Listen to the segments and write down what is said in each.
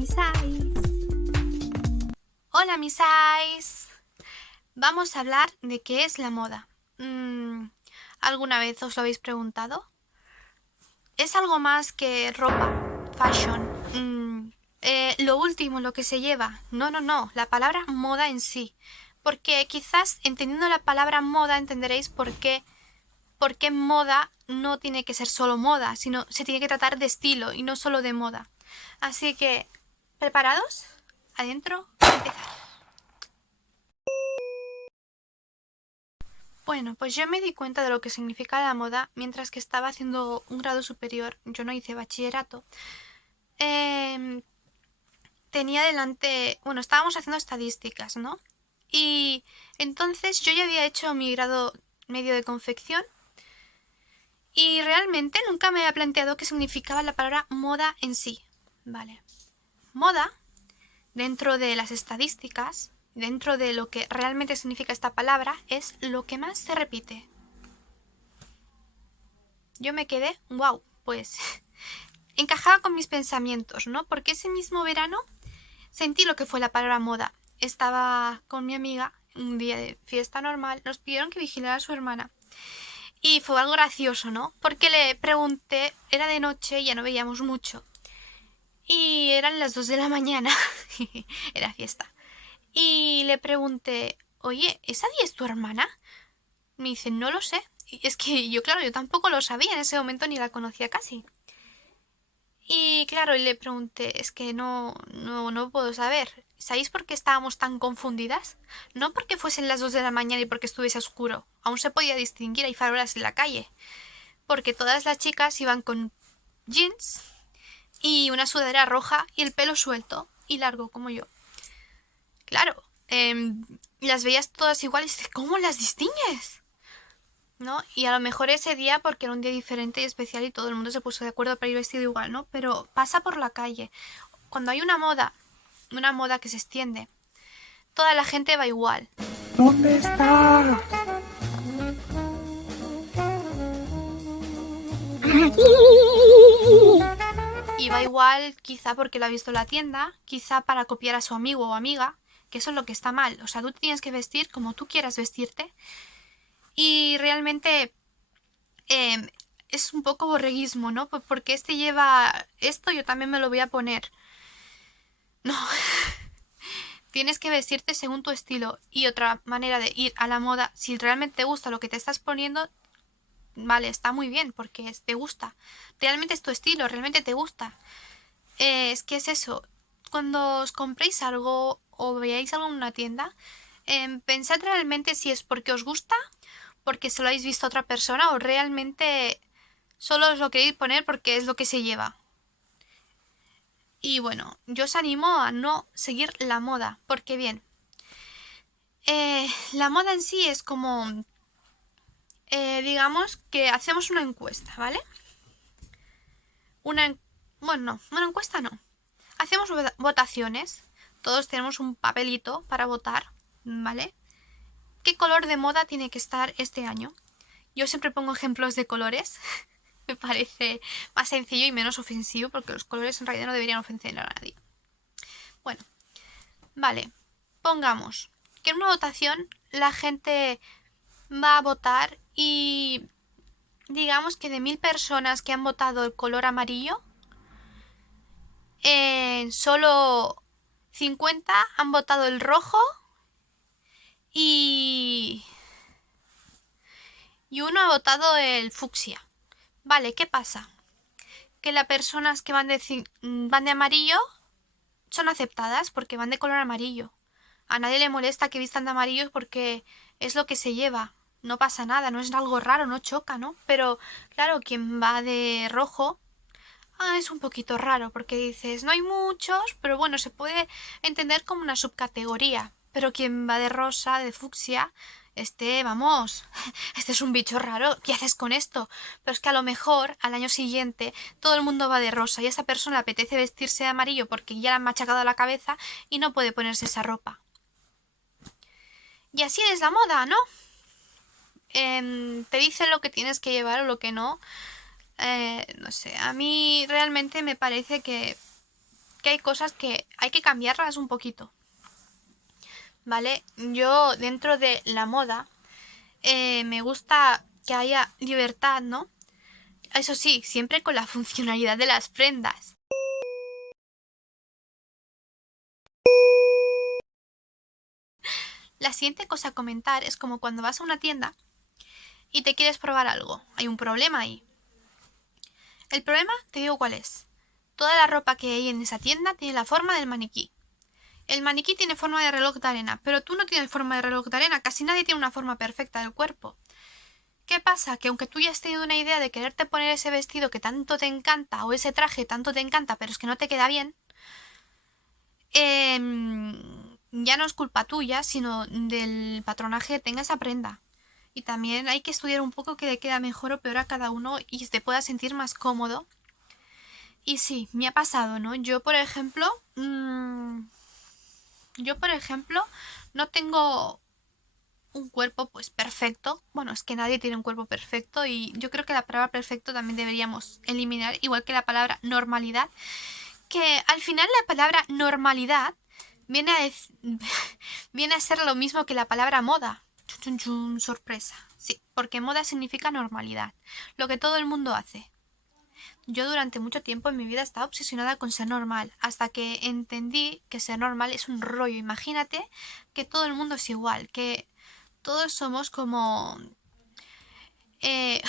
misais. Hola misais. Vamos a hablar de qué es la moda. ¿Alguna vez os lo habéis preguntado? Es algo más que ropa, fashion, lo último, lo que se lleva. No, la palabra moda en sí. Porque quizás entendiendo la palabra moda entenderéis por qué moda no tiene que ser solo moda, sino se tiene que tratar de estilo y no solo de moda. Así que, ¿preparados? Adentro, a empezar. Bueno, pues yo me di cuenta de lo que significa la moda mientras que estaba haciendo un grado superior. Yo no hice bachillerato. Tenía delante, bueno, estábamos haciendo estadísticas, ¿no? Y entonces yo ya había hecho mi grado medio de confección y realmente nunca me había planteado qué significaba la palabra moda en sí. Vale. Moda, dentro de las estadísticas, dentro de lo que realmente significa esta palabra, es lo que más se repite. Yo me quedé, wow, pues encajaba con mis pensamientos, ¿no? Porque ese mismo verano sentí lo que fue la palabra moda. Estaba con mi amiga, un día de fiesta normal, nos pidieron que vigilara a su hermana. Y fue algo gracioso, ¿no? Porque le pregunté, era de noche y ya no veíamos mucho. Y eran las 2 de la mañana, era fiesta. Y le pregunté, oye, ¿esa Día es tu hermana? Me dice, no lo sé. Y es que yo, claro, yo tampoco lo sabía en ese momento ni la conocía casi. Y claro, y le pregunté, es que no puedo saber. ¿Sabéis por qué estábamos tan confundidas? No porque fuesen las 2 de la mañana y porque estuviese oscuro. Aún se podía distinguir, hay farolas en la calle. Porque todas las chicas iban con jeans y una sudadera roja y el pelo suelto y largo como yo. Claro, las veías todas iguales y dices, ¿cómo las distingues? ¿No? Y a lo mejor ese día, porque era un día diferente y especial y todo el mundo se puso de acuerdo para ir vestido igual, ¿no? Pero pasa por la calle. Cuando hay una moda que se extiende, toda la gente va igual. ¿Dónde está? Y va igual quizá porque lo ha visto en la tienda, quizá para copiar a su amigo o amiga, que eso es lo que está mal. O sea, tú tienes que vestir como tú quieras vestirte. Y realmente es un poco borreguismo, ¿no? Porque este lleva esto, yo también me lo voy a poner. No, tienes que vestirte según tu estilo. Y otra manera de ir a la moda, si realmente te gusta lo que te estás poniendo, vale, está muy bien, porque te gusta. Realmente es tu estilo, realmente te gusta. Es que es eso. Cuando os compréis algo o veáis algo en una tienda, pensad realmente si es porque os gusta, porque se lo habéis visto a otra persona o realmente solo os lo queréis poner porque es lo que se lleva. Y bueno, yo os animo a no seguir la moda, porque bien, la moda en sí es como, digamos que hacemos una encuesta, ¿vale? Una, bueno, no, una encuesta no. Hacemos votaciones, todos tenemos un papelito para votar, ¿vale? ¿Qué color de moda tiene que estar este año? Yo siempre pongo ejemplos de colores, me parece más sencillo y menos ofensivo, porque los colores en realidad no deberían ofender a nadie. Bueno, vale, pongamos que en una votación la gente va a votar y digamos que de 1000 personas que han votado el color amarillo, solo 50 han votado el rojo y uno ha votado el fucsia. Vale, ¿qué pasa? Que las personas que van de amarillo son aceptadas porque van de color amarillo. A nadie le molesta que vistan de amarillo porque es lo que se lleva. No pasa nada, no es algo raro, no choca, ¿no? Pero claro, quien va de rojo es un poquito raro porque dices, no hay muchos, pero bueno, se puede entender como una subcategoría. Pero quien va de rosa, de fucsia, vamos, este es un bicho raro, ¿qué haces con esto? Pero es que a lo mejor al año siguiente todo el mundo va de rosa y a esa persona le apetece vestirse de amarillo porque ya le han machacado la cabeza y no puede ponerse esa ropa. Y así es la moda, ¿no? Te dicen lo que tienes que llevar o lo que no. No sé, a mí realmente me parece que que hay cosas que hay que cambiarlas un poquito, ¿vale? Yo dentro de la moda me gusta que haya libertad, ¿no? Eso sí, siempre con la funcionalidad de las prendas. La siguiente cosa a comentar es como cuando vas a una tienda y te quieres probar algo. Hay un problema ahí. El problema, te digo cuál es. Toda la ropa que hay en esa tienda tiene la forma del maniquí. El maniquí tiene forma de reloj de arena, pero tú no tienes forma de reloj de arena. Casi nadie tiene una forma perfecta del cuerpo. ¿Qué pasa? Que aunque tú ya has tenido una idea de quererte poner ese vestido que tanto te encanta o ese traje tanto te encanta, pero es que no te queda bien, ya no es culpa tuya, sino del patronaje que tenga esa prenda. Y también hay que estudiar un poco qué le queda mejor o peor a cada uno y te pueda sentir más cómodo. Y sí, me ha pasado, ¿no? Yo por ejemplo, no tengo un cuerpo pues perfecto. Bueno, es que nadie tiene un cuerpo perfecto y yo creo que la palabra perfecto también deberíamos eliminar, igual que la palabra normalidad, que al final la palabra normalidad viene a, viene a ser lo mismo que la palabra moda. Chun, chun, chun, sorpresa. Sí, porque moda significa normalidad, lo que todo el mundo hace. Yo durante mucho tiempo en mi vida estaba obsesionada con ser normal, hasta que entendí que ser normal es un rollo. Imagínate que todo el mundo es igual, que todos somos como... eh,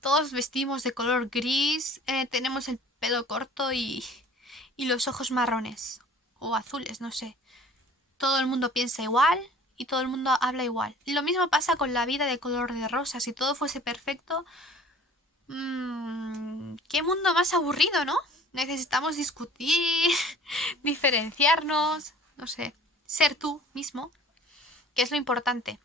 todos vestimos de color gris, tenemos el pelo corto y los ojos marrones o azules, no sé. Todo el mundo piensa igual y todo el mundo habla igual. Y lo mismo pasa con la vida de color de rosa. Si todo fuese perfecto, qué mundo más aburrido, ¿no? Necesitamos discutir, diferenciarnos, no sé, ser tú mismo, que es lo importante.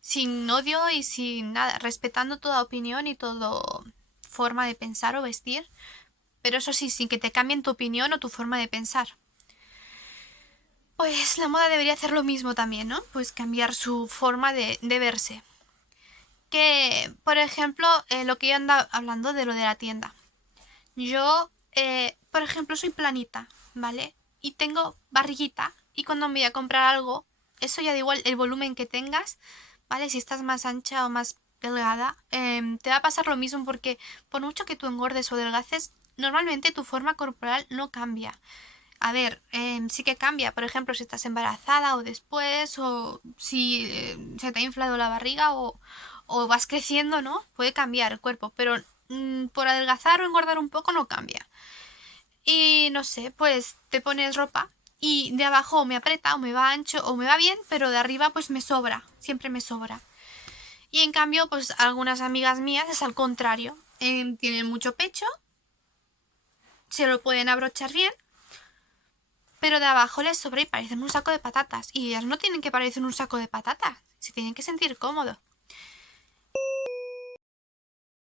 Sin odio y sin nada, respetando toda opinión y toda forma de pensar o vestir, pero eso sí, sin que te cambien tu opinión o tu forma de pensar. Pues la moda debería hacer lo mismo también, ¿no? Pues cambiar su forma de verse. Que, por ejemplo, lo que yo ando hablando de lo de la tienda. Yo, por ejemplo, soy planita, ¿vale? Y tengo barriguita. Y cuando me voy a comprar algo, eso ya da igual el volumen que tengas, ¿vale? Si estás más ancha o más delgada, te va a pasar lo mismo porque por mucho que tú engordes o adelgaces, normalmente tu forma corporal no cambia. A ver, sí que cambia, por ejemplo, si estás embarazada o después, o si se te ha inflado la barriga o vas creciendo, ¿no? Puede cambiar el cuerpo, pero por adelgazar o engordar un poco no cambia. Y no sé, pues te pones ropa y de abajo o me aprieta o me va ancho o me va bien, pero de arriba pues me sobra, siempre me sobra. Y en cambio, pues algunas amigas mías es al contrario, tienen mucho pecho, se lo pueden abrochar bien, pero de abajo les sobra y parecen un saco de patatas. Y ellas no tienen que parecer un saco de patatas, se tienen que sentir cómodos.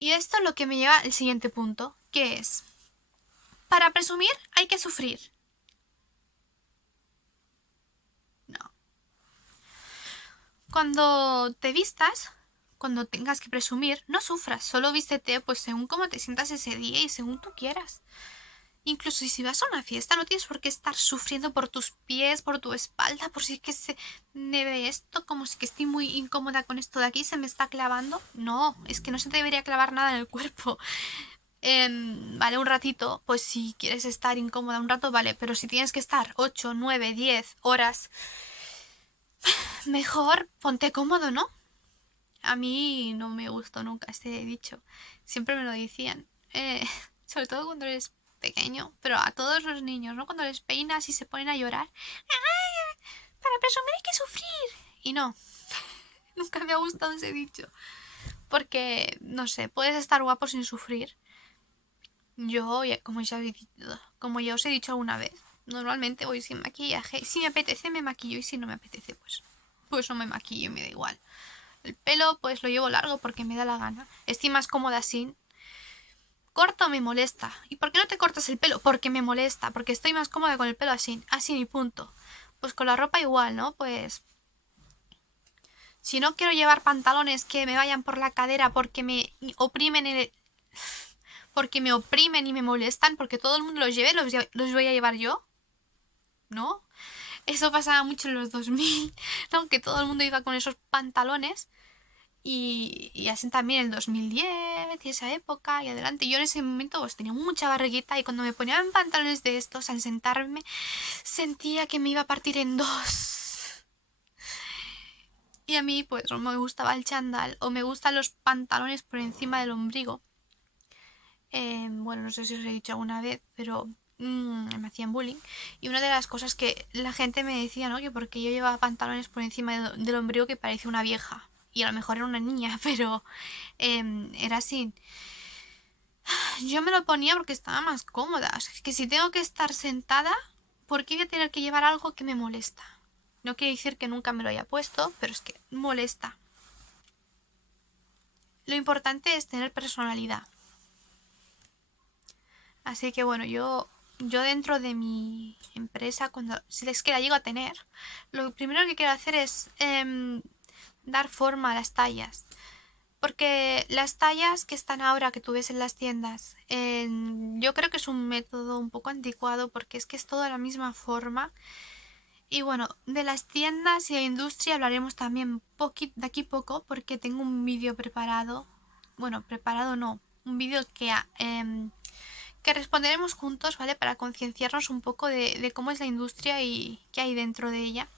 Y esto es lo que me lleva al siguiente punto, que es, para presumir hay que sufrir. No. Cuando te vistas, cuando tengas que presumir, no sufras, solo vístete pues según cómo te sientas ese día y según tú quieras. Incluso si vas a una fiesta, no tienes por qué estar sufriendo por tus pies, por tu espalda, por si es que se me ve esto, como si que estoy muy incómoda con esto de aquí, se me está clavando. No, es que no se te debería clavar nada en el cuerpo. Vale, un ratito, pues si quieres estar incómoda un rato, vale, pero si tienes que estar 8, 9, 10 horas, mejor ponte cómodo, ¿no? A mí no me gustó nunca este dicho. Siempre me lo decían. Sobre todo cuando eres pequeño, pero a todos los niños, ¿no? Cuando les peinas y se ponen a llorar. ¡Ah! Para presumir hay que sufrir. Y no, nunca me ha gustado ese dicho. Porque, no sé, puedes estar guapo sin sufrir. Yo, como ya os he dicho alguna vez, normalmente voy sin maquillaje. Si me apetece me maquillo y si no me apetece, pues no me maquillo y me da igual. El pelo pues lo llevo largo porque me da la gana. Estoy más cómoda así. Corto me molesta. ¿Y por qué no te cortas el pelo? Porque me molesta, porque estoy más cómoda con el pelo así, así y punto. Pues con la ropa igual, ¿no? Pues si no quiero llevar pantalones que me vayan por la cadera porque me oprimen porque me oprimen y me molestan, porque todo el mundo los lleve, los voy a llevar yo, ¿no? Eso pasaba mucho en los 2000, ¿no? Que todo el mundo iba con esos pantalones. Y así también en 2010 y esa época y adelante. Yo en ese momento pues tenía mucha barriguita y cuando me ponían pantalones de estos al sentarme sentía que me iba a partir en dos. Y a mí pues no me gustaba el chándal o me gustan los pantalones por encima del ombligo. Bueno, no sé si os he dicho alguna vez, pero me hacían bullying. Y una de las cosas que la gente me decía, ¿no? Que porque yo llevaba pantalones por encima del ombligo que parecía una vieja. Y a lo mejor era una niña, pero era así. Yo me lo ponía porque estaba más cómoda. O sea, que si tengo que estar sentada, ¿por qué voy a tener que llevar algo que me molesta? No quiere decir que nunca me lo haya puesto, pero es que molesta. Lo importante es tener personalidad. Así que bueno, yo dentro de mi empresa, si es que la llego a tener, lo primero que quiero hacer es dar forma a las tallas. Porque las tallas que están ahora, que tú ves en las tiendas, yo creo que es un método un poco anticuado porque es que es toda la misma forma. Y bueno, de las tiendas y la industria hablaremos también de aquí poco porque tengo un vídeo preparado. Bueno, preparado no, un vídeo que responderemos juntos, ¿vale? Para concienciarnos un poco de cómo es la industria y qué hay dentro de ella.